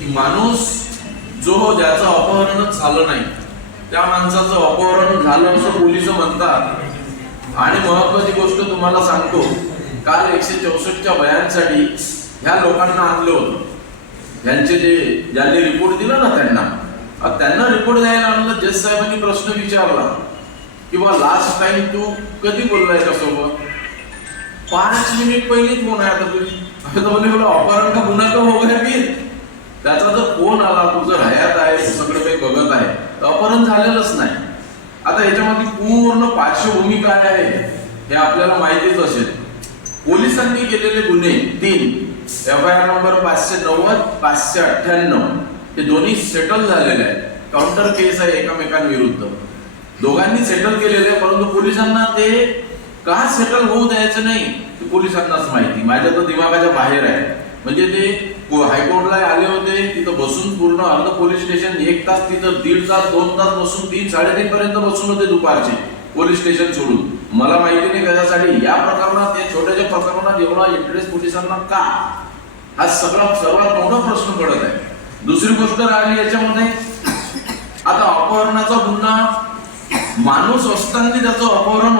की माणूस जो ज्याचं अपहरणच झालं नाही त्या माणसाचं अपहरण झालं असं पोलिस म्हणतात। आणि महत्वाची गोष्ट तुम्हाला सांगतो, काल 164च्या बयानसाठी ह्या लोकांना आणलं होतं, यांचे ज्यांनी रिपोर्ट दिला ना त्यांना रिपोर्ट द्यायला आणलं। जज साहेबांनी प्रश्न विचारला की बा लास्ट टाइम तू कधी बोललाय का सोबत? 5 मिनिट पहिलीच फोन आहे आता तुझी। आता बोला अपहरण का गुन्हा का हो गया फिर? त्याचा जर फोन आला, तू जर हयात आहे, तू सगळं काही बघत आहे, तर अपहरण झालेलंच नाही। आता याच्यामध्ये पूर्ण पार्श्वभूमी काय आहे हे आपल्याला माहितीच असेल। पोलिसांनी केलेले गुन्हे 3 FIR नंबर 590, 598 हे दोन्ही सेटल झालेले आहेत। काउंटर केस आहे एकमेकांविरुद्ध, दोघांनी सेटल केलेले आहे, परंतु पोलिसांना ते का सेटल होऊ द्यायचं नाही ते पोलिसांनाच माहिती। माझ्या तर दिमागाच्या बाहेर आहे। म्हणजे ते हायकोर्टला आले होते, तिथं बसून पूर्ण अर्ध पोलीस स्टेशन 1 तास, तिथं 1.5 तास 2 तास बसून 3-3.5 पर्यंत बसून होते दुपारचे पोलीस स्टेशन सोडून। मला माहिती नाही कशासाठी या प्रकरणात, या छोट्याच्या प्रकरणात एवढा इंटरेस्ट पोलिसांना का, हा सर्वात मोठा प्रश्न पडत आहे। दुसरी गोष्ट राहिली याच्यामध्ये, आता अपहरणाचा गुन्हा माणूस असताना त्याचं अपहरण